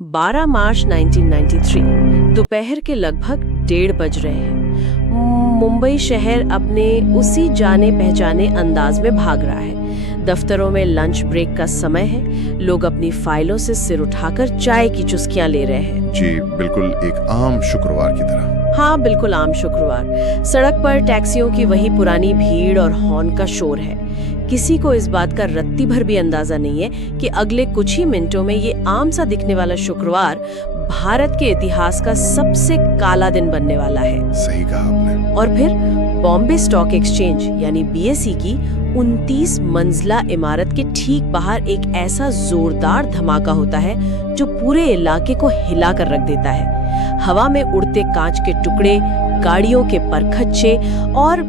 12 मार्च 1993 दोपहर के लगभग 1:30 बज रहे हैं। मुंबई शहर अपने उसी जाने पहचाने अंदाज में भाग रहा है। दफ्तरों में लंच ब्रेक का समय है। लोग अपनी फाइलों से सिर उठाकर चाय की चुस्कियां ले रहे हैं। जी बिल्कुल, एक आम शुक्रवार की तरह। हाँ, बिल्कुल आम शुक्रवार। सड़क पर टैक्सियों की वही पुरानी भीड़ और हॉर्न का शोर है। किसी को इस बात का रत्ती भर भी अंदाजा नहीं है कि अगले कुछ ही मिनटों में ये आम सा दिखने वाला शुक्रवार भारत के इतिहास का सबसे काला दिन बनने वाला है। सही कहा आपने। और फिर बॉम्बे स्टॉक एक्सचेंज यानी BSE की 29 मंजिला इमारत के ठीक बाहर एक ऐसा जोरदार धमाका होता है जो पूरे इलाके को हिला कर रख देता है। हवा में उड़ते कांच के टुकड़े, गाड़ियों के परखच्चे और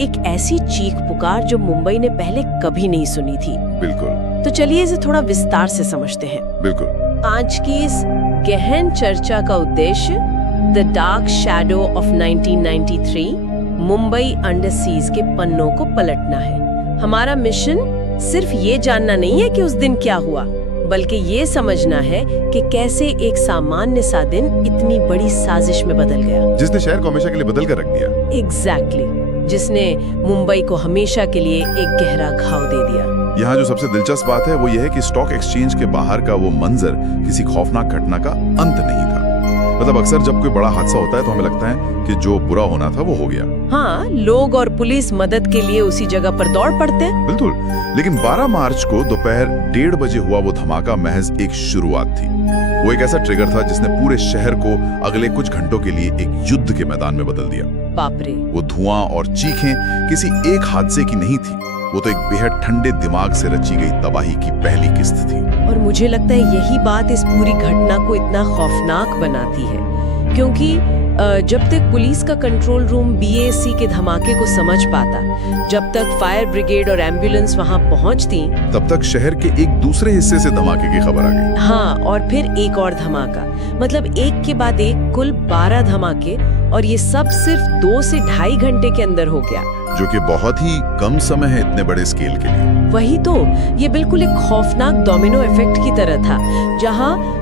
एक ऐसी चीख पुकार जो मुंबई ने पहले कभी नहीं सुनी थी। बिल्कुल। तो चलिए इसे थोड़ा विस्तार से समझते हैं। बिल्कुल। आज की इस गहन चर्चा का उद्देश्य the dark shadow of 1993 Mumbai under seize के पन्नों को पलटना है। हमारा मिशन सिर्फ ये जानना नहीं है कि उस दिन क्या हुआ, बल्कि ये समझना है कि कैसे एक सामान्य सा दिन इतनी बड़ी साजिश में बदल गया, जिसने शहर को हमेशा के लिए बदल कर रख दिया। एग्जैक्टली, जिसने मुंबई को हमेशा के लिए एक गहरा घाव दे दिया। यहाँ जो सबसे दिलचस्प बात है वो ये है कि स्टॉक एक्सचेंज के बाहर का वो मंजर किसी खौफनाक घटना का अंत नहीं था। मतलब अक्सर जब कोई बड़ा हादसा होता है तो हमें लगता है कि जो बुरा होना था वो हो गया। हाँ, लोग और पुलिस मदद के लिए उसी जगह पर दौड़ पड़ते हैं। बिल्कुल, लेकिन 12 मार्च को दोपहर 1:30 बजे हुआ वो धमाका महज एक शुरुआत थी। वो एक ऐसा ट्रिगर था जिसने पूरे शहर को अगले कुछ घंटों के लिए एक युद्ध के मैदान में बदल दिया। बाप रे। वो धुआं और चीखें किसी एक हादसे की नहीं थी, वो तो एक बेहद ठंडे दिमाग से रची गई तबाही की पहली किस्त थी। और मुझे लगता है यही बात इस पूरी घटना को इतना खौफनाक बनाती है, क्योंकि जब तक पुलिस का कंट्रोल रूम BSE के धमाके को समझ पाता, जब तक फायर ब्रिगेड और एम्बुलेंस वहां पहुंचती, तब तक शहर के एक दूसरे हिस्से से धमाके की खबर आ गई। हाँ, और फिर एक और धमाका, मतलब एक के बाद एक कुल 12 धमाके, और ये सब सिर्फ 2 से ढाई घंटे के अंदर हो गया, जो कि बहुत ही कम समय है इतने बड़े स्केल के लिए। वही तो, ये बिल्कुल एक खौफनाक डोमिनो इफेक्ट की तरह था, जहाँ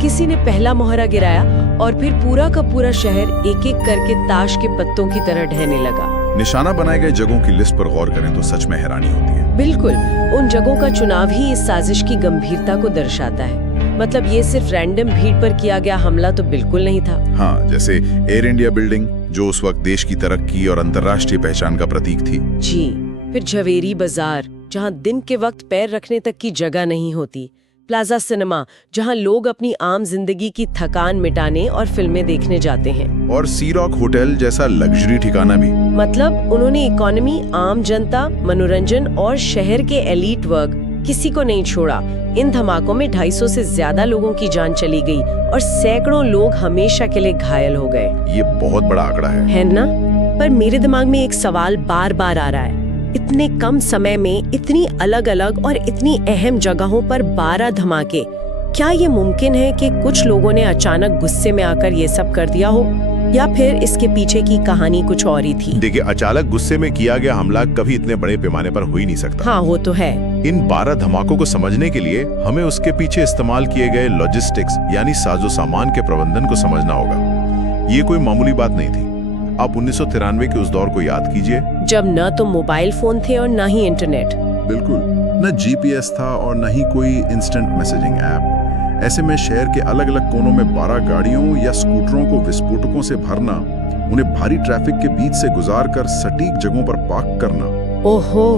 किसी ने पहला मोहरा गिराया और फिर पूरा का पूरा शहर एक एक करके ताश के पत्तों की तरह ढहने लगा। निशाना बनाए गए जगहों की लिस्ट पर गौर करें तो सच में हैरानी होती है। बिल्कुल, उन जगहों का चुनाव ही इस साजिश की गंभीरता को दर्शाता है। मतलब ये सिर्फ रैंडम भीड़ पर किया गया हमला तो बिल्कुल नहीं था। हाँ, जैसे एयर इंडिया बिल्डिंग जो उस वक्त देश की तरक्की और अंतर्राष्ट्रीय पहचान का प्रतीक थी। जी, फिर झवेरी बाजार जहाँ दिन के वक्त पैर रखने तक की जगह नहीं होती, प्लाजा सिनेमा जहां लोग अपनी आम जिंदगी की थकान मिटाने और फिल्में देखने जाते हैं, और सी रॉक होटल जैसा लग्जरी ठिकाना भी। मतलब उन्होंने इकोनॉमी, आम जनता, मनोरंजन और शहर के एलीट वर्ग किसी को नहीं छोड़ा। इन धमाकों में 250 से ज्यादा लोगों की जान चली गई और सैकड़ों लोग हमेशा के लिए घायल हो गए। ये बहुत बड़ा आंकड़ा है ना? पर मेरे दिमाग में एक सवाल बार बार आ रहा है, इतने कम समय में इतनी अलग अलग और इतनी अहम जगहों पर 12 धमाके, क्या ये मुमकिन है कि कुछ लोगों ने अचानक गुस्से में आकर ये सब कर दिया हो, या फिर इसके पीछे की कहानी कुछ और ही थी? देखिए, अचानक गुस्से में किया गया हमला कभी इतने बड़े पैमाने पर हो ही नहीं सकता। हाँ, वो तो है। इन 12 धमाकों को समझने के लिए हमें उसके पीछे इस्तेमाल किए गए लॉजिस्टिक्स यानी साजो सामान के प्रबंधन को समझना होगा। ये कोई मामूली बात नहीं थी। आप 1993 के उस दौर को याद कीजिए, जब न तो मोबाइल फोन थे और न ही इंटरनेट। बिल्कुल, न GPS था और न ही कोई इंस्टेंट मैसेजिंग ऐप। ऐसे में शहर के अलग अलग कोनों में 12 गाड़ियों या स्कूटरों को विस्फोटकों से भरना, उन्हें भारी ट्रैफिक के बीच से गुजार कर सटीक जगहों पर पार्क करना, ओहो,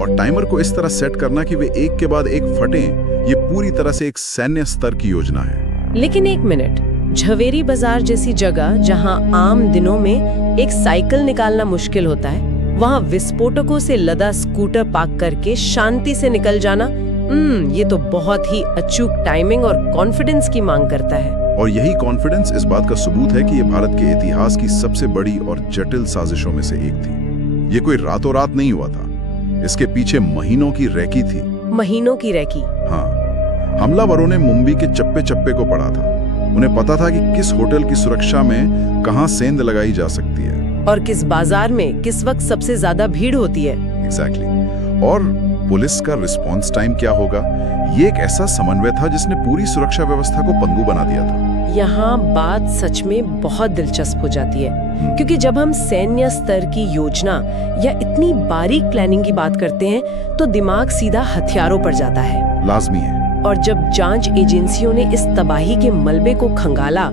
और टाइमर को इस तरह सेट करना कि वे एक के बाद एक फटें, ये पूरी तरह से एक सैन्य स्तर की योजना है। लेकिन एक मिनट, झवेरी बाजार जैसी जगह जहां आम दिनों में एक साइकिल निकालना मुश्किल होता है, वहां विस्फोटकों से लदा स्कूटर पार्क करके शांति से निकल जाना, ये तो बहुत ही अचूक टाइमिंग और कॉन्फिडेंस की मांग करता है। और यही कॉन्फिडेंस इस बात का सबूत है कि ये भारत के इतिहास की सबसे बड़ी और जटिल साजिशों में से एक थी। ये कोई रातों रात नहीं हुआ था, इसके पीछे महीनों की रैकी थी। महीनों की रैकी? हाँ, हमलावरों ने मुंबई के चप्पे चप्पे को पढ़ा था। उन्हें पता था कि किस होटल की सुरक्षा में कहां सेंध लगाई जा सकती है, और किस बाजार में किस वक्त सबसे ज्यादा भीड़ होती है। एग्जैक्टली। और पुलिस का रिस्पॉन्स टाइम क्या होगा, ये एक ऐसा समन्वय था जिसने पूरी सुरक्षा व्यवस्था को पंगु बना दिया था। यहाँ बात सच में बहुत दिलचस्प हो जाती है, क्योंकि जब हम सैन्य स्तर की योजना या इतनी बारीक प्लानिंग की बात करते हैं तो दिमाग सीधा हथियारों पर जाता है। लाजमी है। और जब जांच एजेंसियों ने इस तबाही के मलबे को खंगाला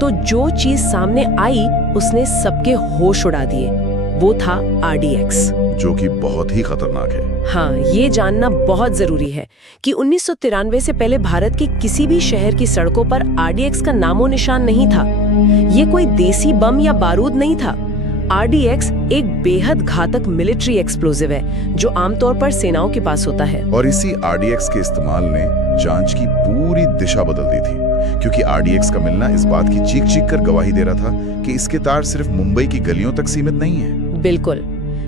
तो जो चीज सामने आई उसने सबके होश उड़ा दिए। वो था RDX, जो कि बहुत ही खतरनाक है। हाँ, ये जानना बहुत जरूरी है कि 1993 से पहले भारत के किसी भी शहर की सड़कों पर RDX का नामो निशान नहीं था। ये कोई देसी बम या बारूद नहीं था। RDX एक बेहद घातक मिलिट्री एक्सप्लोजिव है जो आमतौर पर सेनाओं के पास होता है। और इसी RDX के इस्तेमाल ने जांच की पूरी दिशा बदल दी थी, क्योंकि RDX का मिलना इस बात की चीख चीख कर गवाही दे रहा था कि इसके तार सिर्फ मुंबई की गलियों तक सीमित नहीं है। बिल्कुल।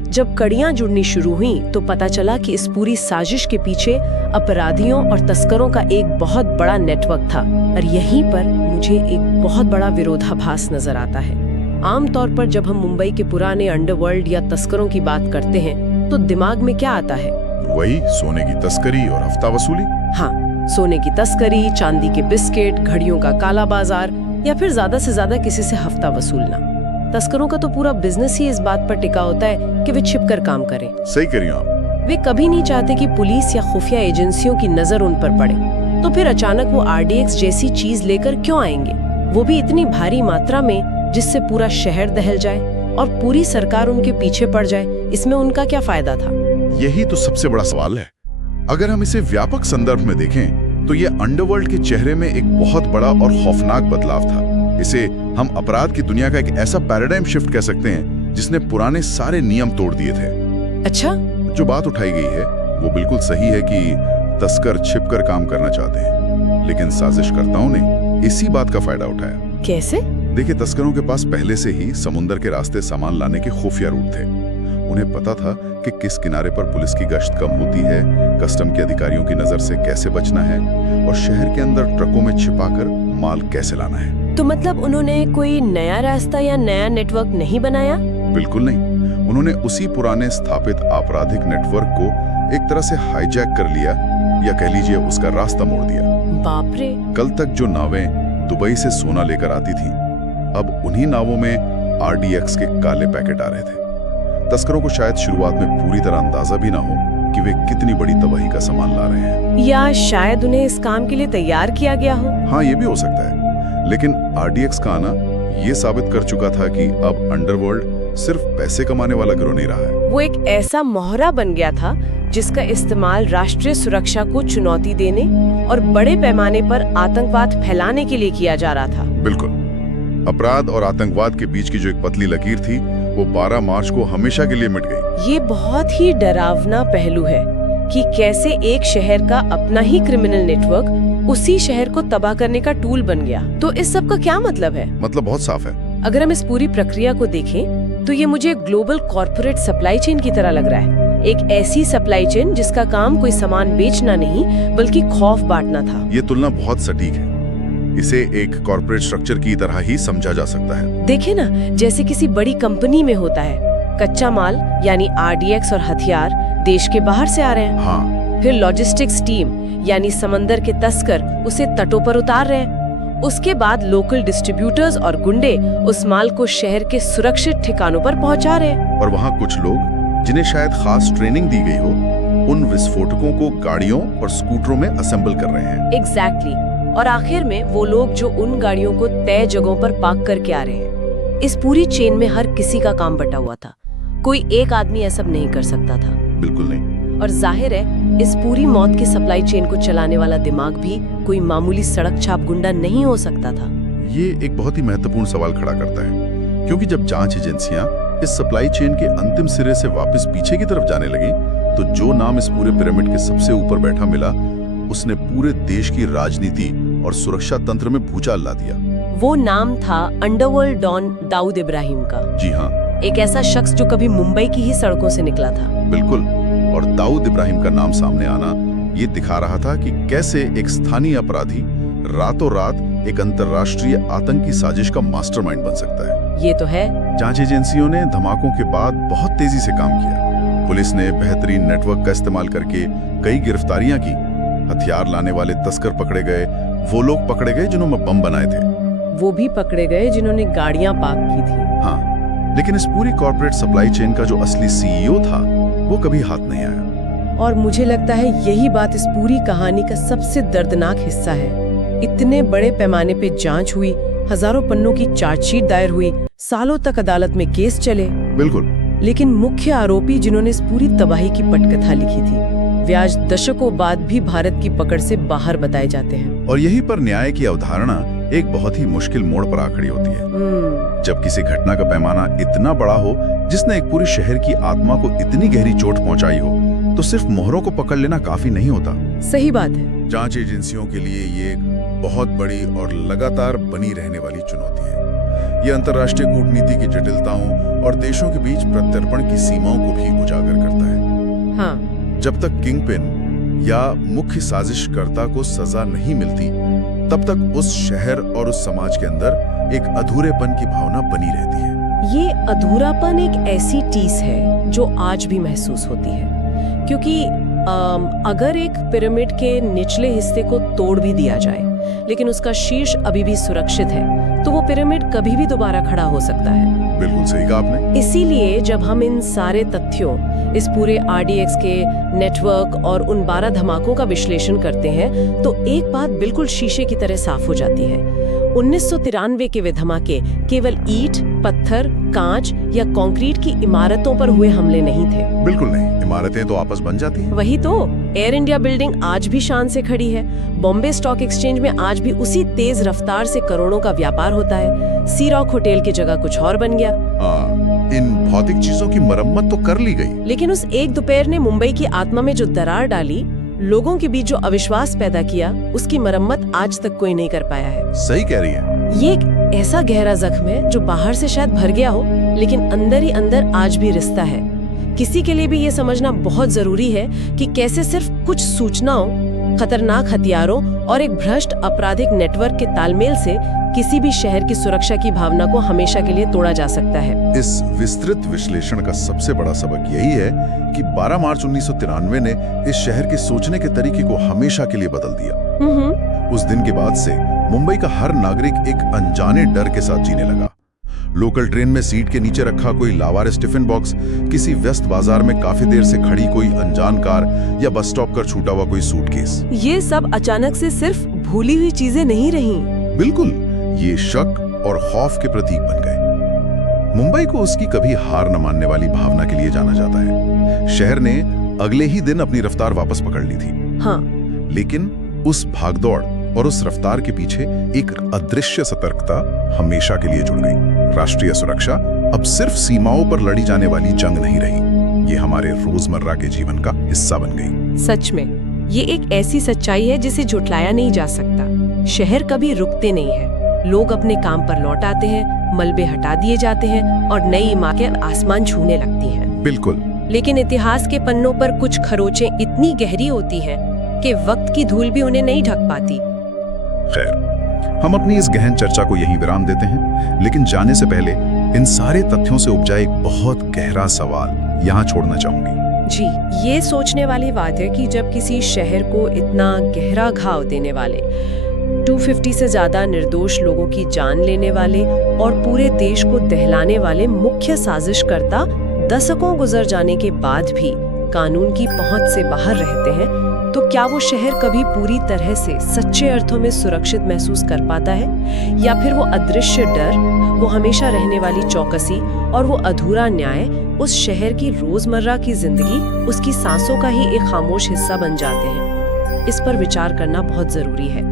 जब कड़ियां जुड़नी शुरू हुई तो पता चला कि इस पूरी साजिश के पीछे अपराधियों और तस्करों का एक बहुत बड़ा नेटवर्क था। और यहीं पर मुझे एक बहुत बड़ा विरोधाभास नजर आता है। आमतौर पर जब हम मुंबई के पुराने अंडरवर्ल्ड या तस्करों की बात करते हैं तो दिमाग में क्या आता है? वही सोने की तस्करी और हफ्ता वसूली। हाँ, सोने की तस्करी, चांदी के बिस्किट, घड़ियों का काला बाजार या फिर ज्यादा से ज्यादा किसी से हफ्ता वसूलना। तस्करों का तो पूरा बिजनेस ही इस बात पर टिका होता है कि वे छिपकर काम करें। सही कह रही हो आप। वे कभी नहीं चाहते कि पुलिस या खुफिया एजेंसियों की नजर उन पर पड़े। तो फिर अचानक वो RDX जैसी चीज लेकर क्यों आएंगे, वो भी इतनी भारी मात्रा में जिससे पूरा शहर दहल जाए और पूरी सरकार उनके पीछे पड़ जाए? इसमें उनका क्या फायदा था? यही तो सबसे बड़ा सवाल है। अगर हम इसे व्यापक संदर्भ में देखें तो ये अंडरवर्ल्ड के चेहरे में एक बहुत बड़ा और खौफनाक बदलाव था। इसे हम अपराध की दुनिया का एक ऐसा पैराडाइम शिफ्ट कह सकते हैं जिसने पुराने सारे नियम तोड़ दिए थे। अच्छा, जो बात उठाई गई है वो बिल्कुल सही है कि तस्कर छिपकर काम करना चाहते हैं, लेकिन साजिशकर्ताओं ने इसी बात का फायदा उठाया। कैसे? देखिए, तस्करों के पास पहले से ही समुद्र के रास्ते सामान लाने के खुफिया रूट थे। उन्हें पता था कि किस किनारे पर पुलिस की गश्त कम होती है, कस्टम के अधिकारियों की नजर से कैसे बचना है और शहर के अंदर ट्रकों में छिपाकर माल कैसे लाना है। तो मतलब उन्होंने कोई नया रास्ता या नया नेटवर्क नहीं बनाया? बिल्कुल नहीं। उन्होंने उसी पुराने स्थापित आपराधिक नेटवर्क को एक तरह से हाईजैक कर लिया, या कह लीजिए उसका रास्ता मोड़ दिया। बाप रे। कल तक जो नावें दुबई से सोना लेकर आती थीं, अब उन्हीं नावों में RDX के काले पैकेट आ रहे थे। तस्करों को शायद शुरुआत में पूरी तरह अंदाजा भी ना हो कि वे कितनी बड़ी तबाही का सामान ला रहे हैं, या शायद उन्हें इस काम के लिए तैयार किया गया हो। हाँ, ये भी हो सकता है। लेकिन RDX का आना ये साबित कर चुका था कि अब अंडरवर्ल्ड सिर्फ पैसे कमाने वाला गिरोह नहीं रहा है। वो एक ऐसा मोहरा बन गया था जिसका इस्तेमाल राष्ट्रीय सुरक्षा को चुनौती देने और बड़े पैमाने पर आतंकवाद फैलाने के लिए किया जा रहा था। बिल्कुल। अपराध और आतंकवाद के बीच की जो एक पतली लकीर थी वो 12 मार्च को हमेशा के लिए मिट गई। ये बहुत ही डरावना पहलू है कि कैसे एक शहर का अपना ही क्रिमिनल नेटवर्क उसी शहर को तबाह करने का टूल बन गया। तो इस सब का क्या मतलब है? मतलब बहुत साफ है। अगर हम इस पूरी प्रक्रिया को देखें तो ये मुझे ग्लोबल कॉर्पोरेट सप्लाई चेन की तरह लग रहा है। एक ऐसी सप्लाई चेन जिसका काम कोई सामान बेचना नहीं बल्कि खौफ बांटना था। ये तुलना बहुत सटीक है। इसे एक कॉर्पोरेट स्ट्रक्चर की तरह ही समझा जा सकता है। देखे ना, जैसे किसी बड़ी कंपनी में होता है, कच्चा माल यानी RDX और हथियार देश के बाहर से आ रहे हैं। हाँ। फिर लॉजिस्टिक्स टीम यानी समंदर के तस्कर उसे तटों पर उतार रहे हैं। उसके बाद लोकल डिस्ट्रीब्यूटर्स और गुंडे उस माल को शहर के सुरक्षित ठिकानों पर पहुंचा रहे हैं। और वहाँ कुछ लोग जिन्हें शायद खास ट्रेनिंग दी गई हो, उन विस्फोटकों को गाड़ियों और स्कूटरों में असेंबल कर रहे हैं। एग्जैक्टली। और आखिर में वो लोग जो उन गाड़ियों को तय जगहों पर पार्क करके आ रहे हैं। इस पूरी चेन में हर किसी का काम बटा हुआ था। कोई एक आदमी ऐसा नहीं कर सकता था। बिल्कुल नहीं। और जाहिर है इस पूरी मौत की सप्लाई चेन को चलाने वाला दिमाग भी कोई मामूली सड़क छाप गुंडा नहीं हो सकता था। ये एक बहुत ही महत्वपूर्ण सवाल खड़ा करता है, क्योंकि जब जांच एजेंसियां इस सप्लाई चेन के अंतिम सिरे से वापस पीछे की तरफ जाने लगी, तो जो नाम इस पूरे पिरामिड के सबसे ऊपर बैठा मिला, उसने पूरे देश की राजनीति और सुरक्षा तंत्र में भूचाल ला दिया। वो नाम था अंडरवर्ल्ड डॉन दाऊद इब्राहिम का। जी हाँ, एक ऐसा शख्स जो कभी मुंबई की ही सड़कों से निकला था। बिल्कुल। और दाऊद इब्राहिम का नाम सामने आना ये दिखा रहा था कि कैसे एक स्थानीय अपराधी रातों रात एक अंतर्राष्ट्रीय आतंकी साजिश का मास्टरमाइंड बन सकता है। ये तो है। जांच एजेंसियों ने धमाकों के बाद बहुत तेजी से काम किया। पुलिस ने बेहतरीन नेटवर्क का इस्तेमाल करके कई गिरफ्तारियां की। हथियार लाने वाले तस्कर पकड़े गए, वो लोग पकड़े गए जिन्होंने बम बनाए थे। वो भी पकड़े गए जिन्होंने गाड़ियां पार्क की थी। हाँ, लेकिन इस पूरी कॉर्पोरेट सप्लाई चेन का जो असली सीईओ था वो कभी हाथ नहीं आया। और मुझे लगता है यही बात इस पूरी कहानी का सबसे दर्दनाक हिस्सा है। इतने बड़े पैमाने पे जांच हुई, हजारों पन्नों की चार्जशीट दायर हुई, सालों तक अदालत में केस चले। बिल्कुल। लेकिन मुख्य आरोपी जिन्होंने इस पूरी तबाही की पटकथा लिखी थी, वे आज दशकों बाद भी भारत की पकड़ से बाहर बताए जाते हैं। और यहीं पर न्याय की अवधारणा एक बहुत ही मुश्किल मोड़ पर आ खड़ी होती है। जब किसी घटना का पैमाना इतना बड़ा हो, जिसने एक पूरे शहर की आत्मा को इतनी गहरी चोट पहुंचाई हो, तो सिर्फ मोहरों को पकड़ लेना काफी नहीं होता। सही बात है। जांच एजेंसियों के लिए ये एक बहुत बड़ी और लगातार बनी रहने वाली चुनौती है। ये अंतर्राष्ट्रीय कूटनीति की जटिलताओं और देशों के बीच प्रत्यर्पण की सीमाओं को भी उजागर करता है। हाँ। जब तक किंगपिन या मुख्य साजिशकर्ता को सजा नहीं मिलती, तब तक उस शहर और उस समाज के अंदर एक अधूरेपन की भावना बनी रहती है। ये अधूरापन एक ऐसी टीस है जो आज भी महसूस होती है, क्योंकि अगर एक पिरामिड के निचले हिस्से को तोड़ भी दिया जाए, लेकिन उसका शीर्ष अभी भी सुरक्षित है, तो वो पिरामिड कभी भी दोबारा खड़ा हो सकता है। बिल्कुल सही कहा आपने। इसीलिए जब हम इन सारे तथ्यों, इस पूरे RDX के नेटवर्क और उन 12 धमाकों का विश्लेषण करते हैं, तो एक बात बिल्कुल शीशे की तरह साफ हो जाती है। 1993 के वे धमाके केवल ईंट, पत्थर, कांच या कंक्रीट की इमारतों पर हुए हमले नहीं थे। बिल्कुल नहीं, इमारतें तो आपस बन जाती हैं। वही तो, एयर इंडिया बिल्डिंग आज भी शान से खड़ी है। बॉम्बे स्टॉक एक्सचेंज में आज भी उसी तेज रफ्तार से करोड़ों का व्यापार होता है। सी रॉक होटल की जगह कुछ और बन गया। इन भौतिक चीजों की मरम्मत तो कर ली गई, लेकिन उस एक दोपहर ने मुंबई की आत्मा में जो दरार डाली, लोगों के बीच जो अविश्वास पैदा किया, उसकी मरम्मत आज तक कोई नहीं कर पाया है। सही कह रही है। ये एक ऐसा गहरा जख्म है जो बाहर से शायद भर गया हो, लेकिन अंदर ही अंदर आज भी रिश्ता है। किसी के लिए भी ये समझना बहुत जरूरी है कि कैसे सिर्फ कुछ सूचनाओं, खतरनाक हथियारों और एक भ्रष्ट आपराधिक नेटवर्क के तालमेल से किसी भी शहर की सुरक्षा की भावना को हमेशा के लिए तोड़ा जा सकता है। इस विस्तृत विश्लेषण का सबसे बड़ा सबक यही है कि 12 मार्च 1993 ने इस शहर के सोचने के तरीके को हमेशा के लिए बदल दिया। उस दिन के बाद से मुंबई का हर नागरिक एक अनजाने डर के साथ जीने लगा। लोकल ट्रेन में सीट के नीचे रखा कोई लावारिस टिफिन बॉक्स, किसी व्यस्त बाजार में काफी देर से खड़ी कोई अनजान कार, या बस स्टॉप कर छूटा हुआ कोई सूटकेस, ये सब अचानक से सिर्फ भूली हुई चीजें नहीं रहीं। बिल्कुल, ये शक और खौफ के प्रतीक बन गए। मुंबई को उसकी कभी हार न मानने वाली भावना के लिए जाना जाता है। शहर ने अगले ही दिन अपनी रफ्तार वापस पकड़ ली थी। हाँ। लेकिन उस भागदौड़ और उस रफ्तार के पीछे एक अदृश्य सतर्कता हमेशा के लिए जुड़ गई। राष्ट्रीय सुरक्षा अब सिर्फ सीमाओं पर लड़ी जाने वाली जंग नहीं रही, ये हमारे रोजमर्रा के जीवन का हिस्सा बन गई। सच में ये एक ऐसी सच्चाई है जिसे झुठलाया नहीं जा सकता। शहर कभी रुकते नहीं है। लोग अपने काम पर लौट आते हैं, मलबे हटा दिए जाते हैं और नई इमारतें आसमान छूने लगती हैं। बिल्कुल। लेकिन इतिहास के पन्नों पर कुछ खरोचें इतनी गहरी होती हैं कि वक्त की धूल भी उन्हें नहीं ढक पाती। खैर, हम अपनी इस गहन चर्चा को यहीं विराम देते हैं, लेकिन जाने से पहले इन सारे तथ्यों से उपजा एक बहुत गहरा सवाल यहाँ छोड़ना चाहूंगी। जी, ये सोचने वाली बात है कि जब किसी शहर को इतना गहरा घाव देने वाले, 250 से ज्यादा निर्दोष लोगों की जान लेने वाले और पूरे देश को दहलाने वाले मुख्य साजिशकर्ता दशकों गुजर जाने के बाद भी कानून की पहुंच से बाहर रहते हैं, तो क्या वो शहर कभी पूरी तरह से सच्चे अर्थों में सुरक्षित महसूस कर पाता है, या फिर वो अदृश्य डर, वो हमेशा रहने वाली चौकसी और वो अधूरा न्याय उस शहर की रोजमर्रा की जिंदगी, उसकी सांसों का ही एक खामोश हिस्सा बन जाते हैं? इस पर विचार करना बहुत जरूरी है।